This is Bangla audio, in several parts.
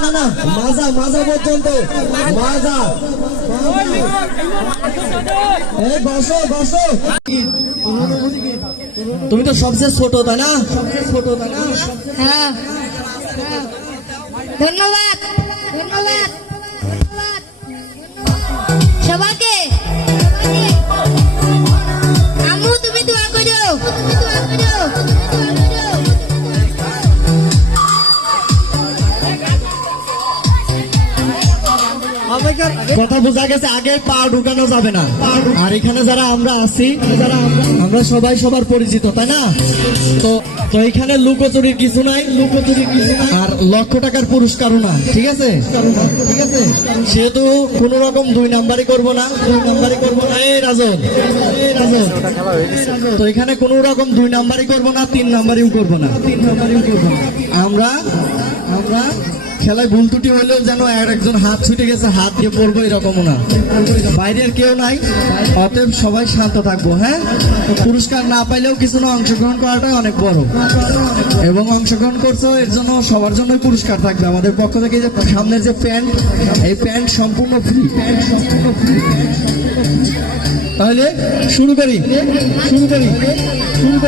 মাজা মাজা পর্যন্ত মাজা বসো বসো। তুমি তো সবচেয়ে ছোট তাই না? হ্যাঁ, ধন্যবাদ ধন্যবাদ ধন্যবাদ সবাইকে। আম্মু তুমি দোয়া করো, কথা বোঝা গেছে, আগে পা ঢুকানো যাবে না। আর এখানে যারা আমরা আছি, আমরা সবাই সবার পরিচিত তাই না? তো তো এখানে লুকোচুরির কিছু নাই, আর লক্ষ টাকার পুরস্কারও না, ঠিক আছে? সেহেতু কোন রকম 2 নাম্বারই করবো না। এই রাজন, তো এখানে কোন রকম 2 নাম্বারই করবো না, 3 নাম্বারিও করবো না। আমরা খেলায় ভুল ত্রুটি হলেও যেন একজন হাত ছুটে গেছে, হাত দিয়ে পড়বো এরকমও না। বাইরের কেউ নাই, অতএব সবাই শান্ত থাকবো। হ্যাঁ, পুরস্কার না পাইলেও কিছু না, অংশগ্রহণ করাটাই অনেক বড়, এবং অংশগ্রহণ করছো এর জন্য সবার জন্যই পুরস্কার থাকবে আমাদের পক্ষ থেকে। যে সামনের যে প্যান্ট, এই প্যান্ট সম্পূর্ণ ফ্রি। তাহলে শুরু করি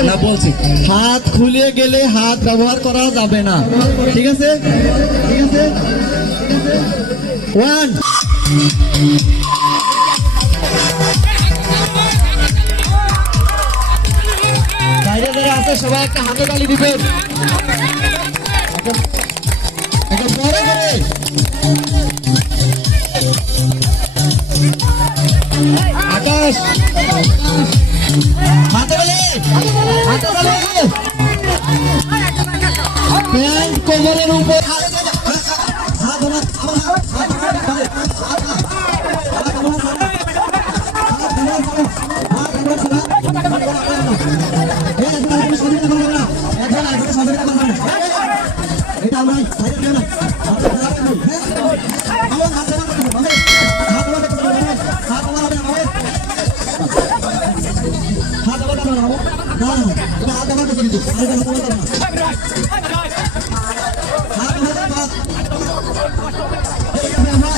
না বলছি। হাত খুলে গেলে হাত ব্যবহার করা যাবে না, ঠিক আছে? 1 বাইরে যারা আছে সবাই একটা হাতে তালি দিবেন, একটা বড় করে। আকাশ হাতে তালি, প্যান্ট কোমরের উপর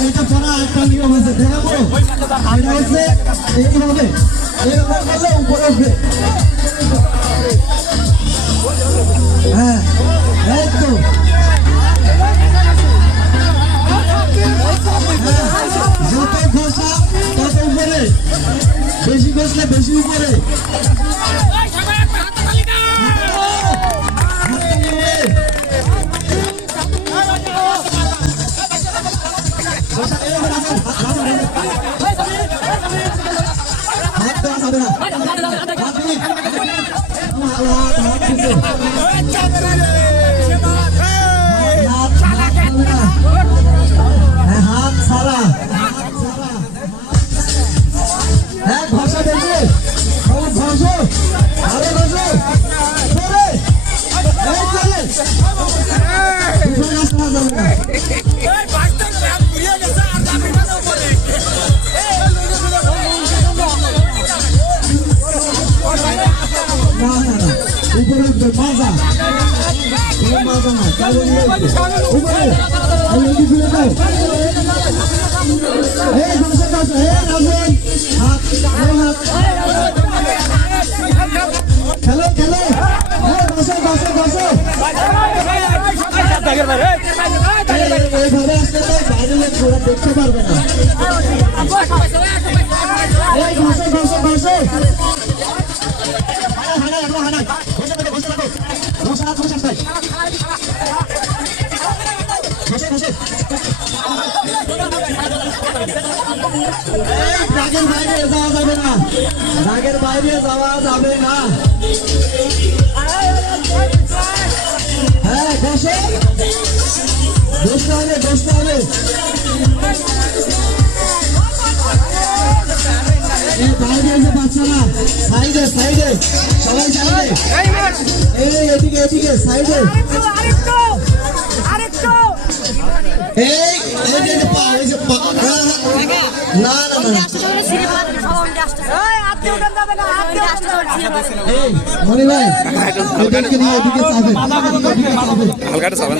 এটা পড়া একটা নিয়ম আছে, দেখাবো। এটা হচ্ছে এইভাবে করলে উপরে উঠবে। হ্যাঁ, একটু যত ঘষা তত উপরে, বেশি ঘষলে বেশি উপরে। হাত ছাড়া, হ্যাঁ ঘষা বেশি, ঘষো আরো ঘষো, মাজা না উপরে খেলো খেলো, বসো বসো বসো। এইভাবে আসলে তো বাইরে লোক ঘোরা দেখতে পারবে না। এই বসো বসো বসো, দাগের বাইরে যাওয়া যাবে না, দাগের বাইরে যাওয়া যাবে না। হ্যাঁ বসে বসতে হবে, বসতে হবে। বাইরে এসে বাচ্চারা সাইডে সাইডে, সবাই সাইডে, এই এদিকে এদিকে সাইডে। এই এই যে পা, এই যে পা, না না না এই মনি ভাই এদেরকে নিয়ে এদিকে চাপেন হালকাটা চাবেন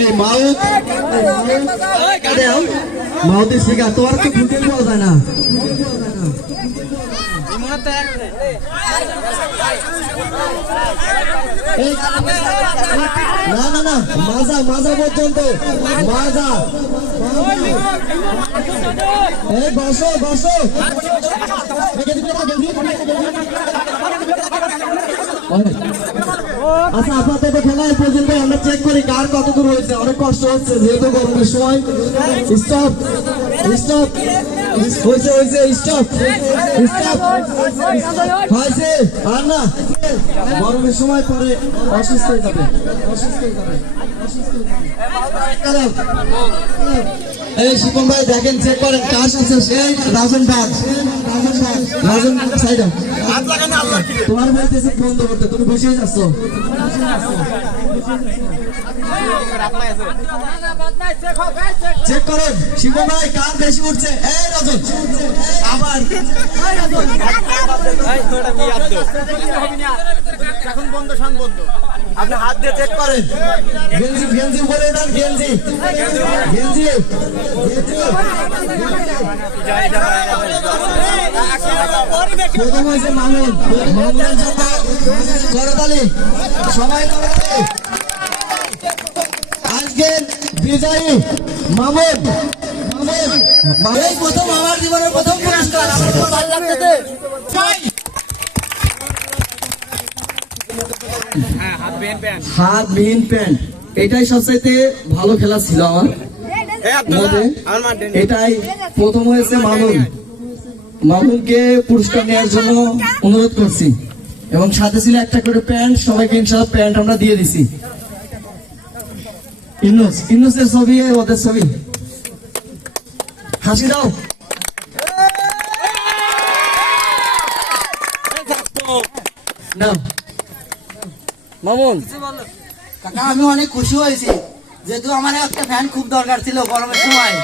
এই মাউথ মাউথে শিখা তোমার তো ফুটেল পাওয়া যায় না এই, না না না মাজা মাজা পর্যন্ত মাজা এই বসো বসো আচ্ছা আপনাদের খেলা এই পর্যন্ত আমরা চেক করি কার কত দূর হয়েছে অনেক কষ্ট হচ্ছে যেহেতু গরমের সময় স্টপ স্টপ হয়েছে হয়েছে স্টপ স্টপ হয়েছে আর না গরমের সময় পরে অসুস্থ হয়ে যাবে অসুস্থ হয়ে যাবে এই শিপন ভাই দেখেন চেক করেন কার আছে সেই রাজন বাগ রাজন সাইড তোমার বলতেছে বন্ধ করতে তুমি বসে যাচ্ছ চেক করেন শিপন ভাই কার বেশি উঠছে এই রাজন আবার এখন বন্ধ শান বন্ধ আপনি হাত দিয়ে চেক করেন গেঞ্জি গেঞ্জি উপরে দেন গেঞ্জি গেঞ্জি প্রথম হয়েছে মামুন মামুনের জন্য করতালি সবাই করতালি আজকে বিজয়ী মামুন মামুন এই প্রথম আমার জীবনের প্রথম পুরস্কার আমার খুব ভালো লাগতেছে হাতবিহীন প্যান্ট এটাই সবচাইতে ভালো খেলা ছিল আমার মতে। এটাই প্রথম হয়েছে মামুন মামুনকে পুরস্কার নেওয়ার জন্য অনুরোধ করছি এবং সাথে ছিল একটা করে প্যান্ট সবাইকে ইনশাআল্লাহ প্যান্ট আমরা দিয়ে দিছি ইন্নুস ইন্নুসের ছবি ওদের ছবি হাসি দাও না মামুন কাকা আমি অনেক খুশি হয়েছি যেহেতু আমার একটা ফ্যান খুব দরকার ছিল গরমের সময়